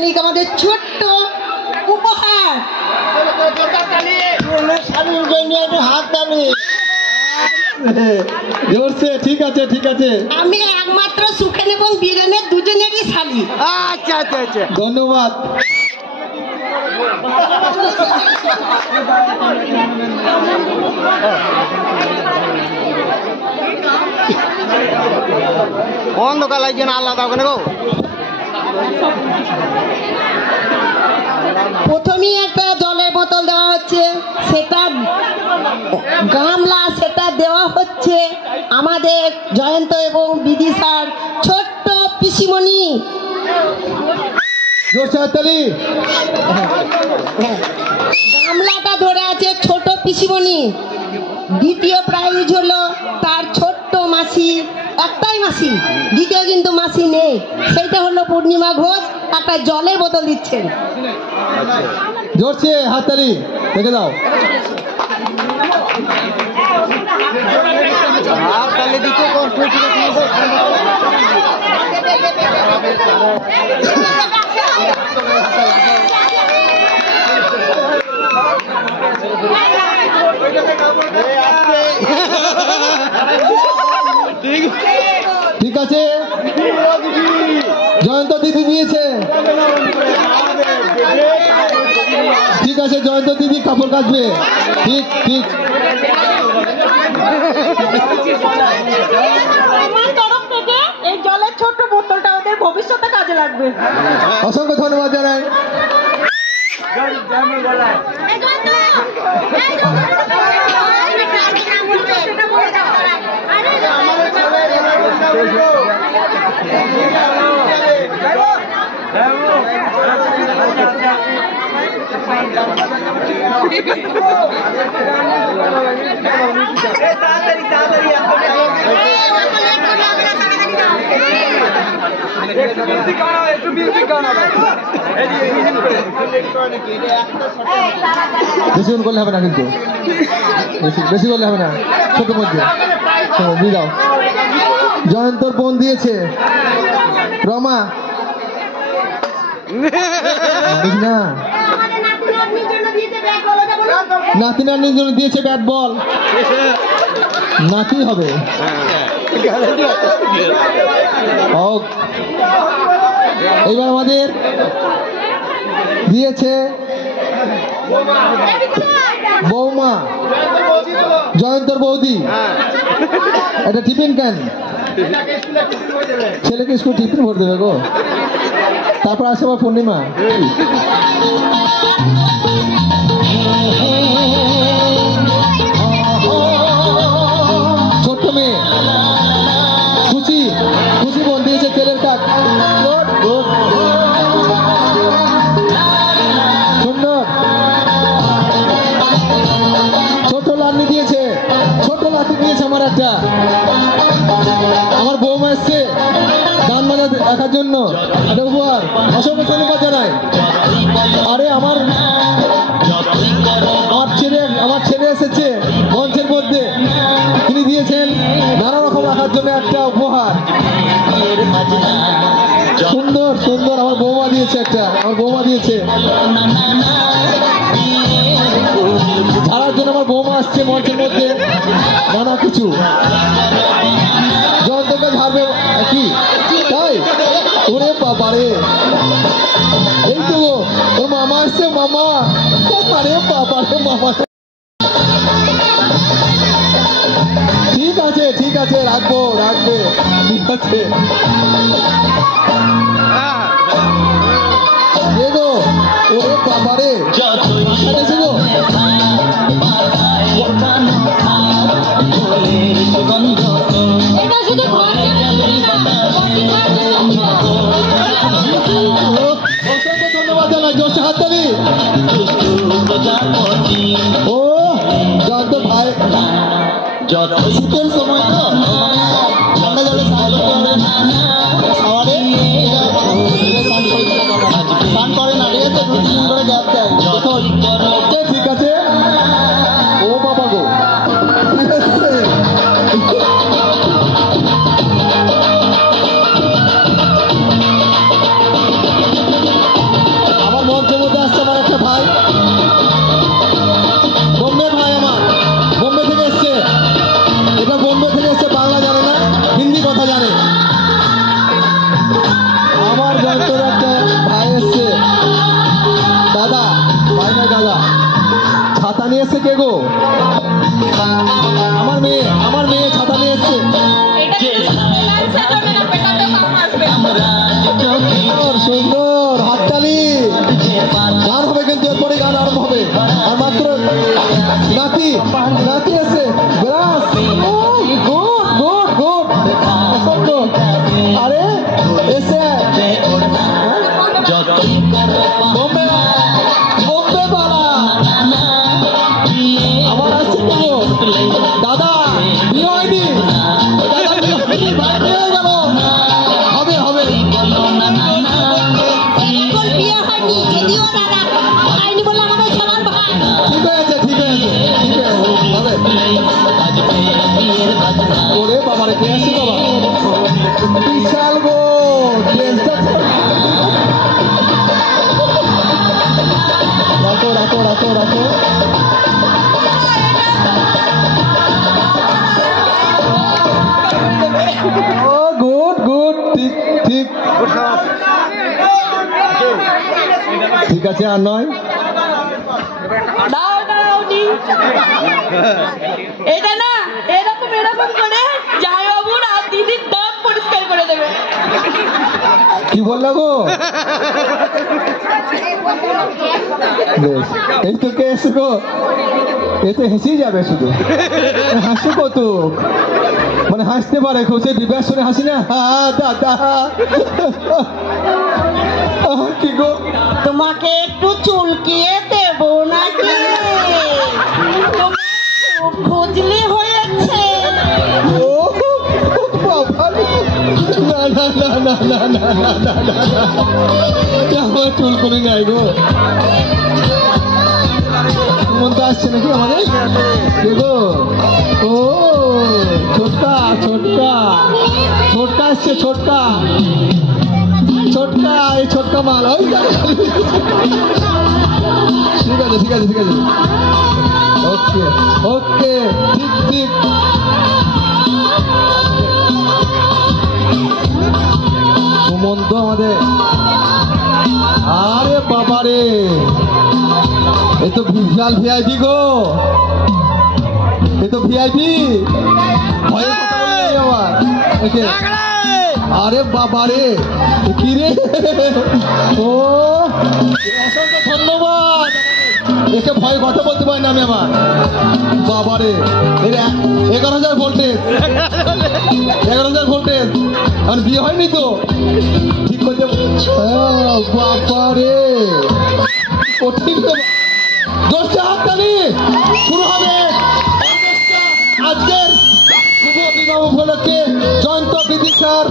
আমাদের ছোট্ট উপহার হাত তালি জোরছে। ঠিক আছে ঠিক আছে, আমি একমাত্র সুখেন এবং বীরেনের দুজনেরই শালি। আচ্ছা আচ্ছা আচ্ছা, ধন্যবাদ। অন্ধকার লাগছে না, আল্লাহ ওখানে গো। প্রথমেই একটা জলের বোতল দেওয়া হচ্ছে, সেটা গামলা, সেটা দেওয়া হচ্ছে আমাদের জয়ন্ত এবং বিদিশার ছোট্ট পিসিমণি। জোরছে হাততালি। গামলাটা ধরে আছে ছোট পিসিমণি। দ্বিতীয় প্রাইজ হলো তার ছোট্ট মাসি, একটাই মাসি, দ্বিতীয় কিন্তু মাসি নেই, সেইটা হলো পূর্ণিমা ঘোষ, একটা জলের বোতল দিচ্ছেন। জোরছে হাততালি, দেখে দাও। তাহলে দিতে ঠিক আছে, জয়ন্ত দিদি দিয়েছে। ঠিক আছে, জয়ন্ত দিদি কাপড় কাচবে। ঠিক ঠিক, আমার তরফ থেকে এই জলের ছোট্ট বোতলটা ওদের ভবিষ্যতে কাজে লাগবে। অসংখ্য ধন্যবাদ জানাই। বেশি করলে হবে না, কিন্তু বেশি করলে হবে না, ছোট মধ্যে দিয়ে দাও। জয়ন্তর বোন দিয়েছে রমা। না, নাতি নাতনির জন্য দিয়েছে ব্যাট বল। নাতি হবে। এইবার আমাদের দিয়েছে বৌমা, জয়ন্তর বৌদি। এটা টিফিন ক্যান, ছেলেকে স্কুল টিফিন ভরে দেবে গো। তারপর আসে আবার পূর্ণিমা। ছোট্ট মেয়ে খুশি, খুশি বোন দিয়েছে তেলের কাজ। সুন্দর। ছোট লাঠি দিয়েছে, ছোট লাঠি দিয়েছে আমার একটা। আমার বৌমা এসছে গান বাজা দেখার জন্য, এটা উপহার। অসংখ্য ধন্যবাদ জানাই। আরে আমার ছেলে এসেছে মঞ্চের মধ্যে, তিনি দিয়েছেন নানা রকম রাখার জন্য একটা উপহার। সুন্দর সুন্দর, আমার বৌমা দিয়েছে একটা, আমার বৌমা দিয়েছে ছাড়ার জন্য। আমার বৌমা আসছে মঞ্চের মধ্যে, নানা কিছু জয়ন্তকে ঝাড়বে কি তাই। ওরে বাবারে, এই তো ওর মামা আসছে, মামা। আরে বাবারে মামা। ঠিক আছে ঠিক আছে, রাখবো রাখবে, ঠিক আছে। গো ওরে বাবারে, এসে গো। অসংখ্য ধন্যবাদ জানাই। জোরসে হাততালি। ও জয়ন্ত ভাই, শীতের সময় তো ঠান্ডা জলে স্নান করে না, ঠিক আছে, 2-3 করে গ্যাপ দেয়। ঠিক আছে। ও বাবা গো, নিয়ে এসছে কে গো? আমার মেয়ে ছাতা নিয়ে এসছে। সুন্দর হাততালি। গান হবে কিন্তু এরপরে গান আরম্ভ হবে। আর মাত্র নাতি এসে বেরাস। Good good good. আরে এসে বোম্বে পাড়া আবার আসছে তো দাদা বিয়ে হয়নি। দাদা বিয়ে হয়ে গেল। হবে হবে বিয়ে হয়নি যদিও দাদা হয়নি বলে আমাদের সবার ভাই। ঠিক আছে হবে। ওরে বাবারে কে আসছে বাবা? বিশাল গো রাখো। ও গুড ঠিক আছে আর নয়। এটা না এরকম করে জামাইবাবুর আর দিদির দাঁত পরিষ্কার করে দেবে। কি বললা গো? বেশ এই তো কে এসে গো? এতে হেসেই যাবে শুধু। হাসি কত মানে হাসতে পারে খুশি বিবাহ শুনে হাসি না। দাদা কি গো? তোমাকে একটু চুলকিয়ে দেবো নাকি? খুঁজলে হয়েছে। ও বাবা না আমার চুল করে নাই গো। মনটা আসছে নাকি আমাদের কে গো? ও ছোটকা আসছে ছোটকা এই ছোটকা মাল। ওই ঠিক আছে ওকে ঠিক সুমন্ত আমাদের। আরে বাবারে এ তো বিশাল ভিআইপি গো। এ তো ভিআইপি। আরে বাবারে কি রে? ও অসংখ্য ধন্যবাদ। একে ভয় কথা বলতে পারি না আমি আমার। বাবারে 11,000 ভোল্টেজ আর বিয়ে হয়নি তো ঠিক করতে। বাবারে কঠিন তো। দশটা হাততালি শুরু হবে আজকের শুভ বিবাহ উপলক্ষে জয়ন্ত বিদিশার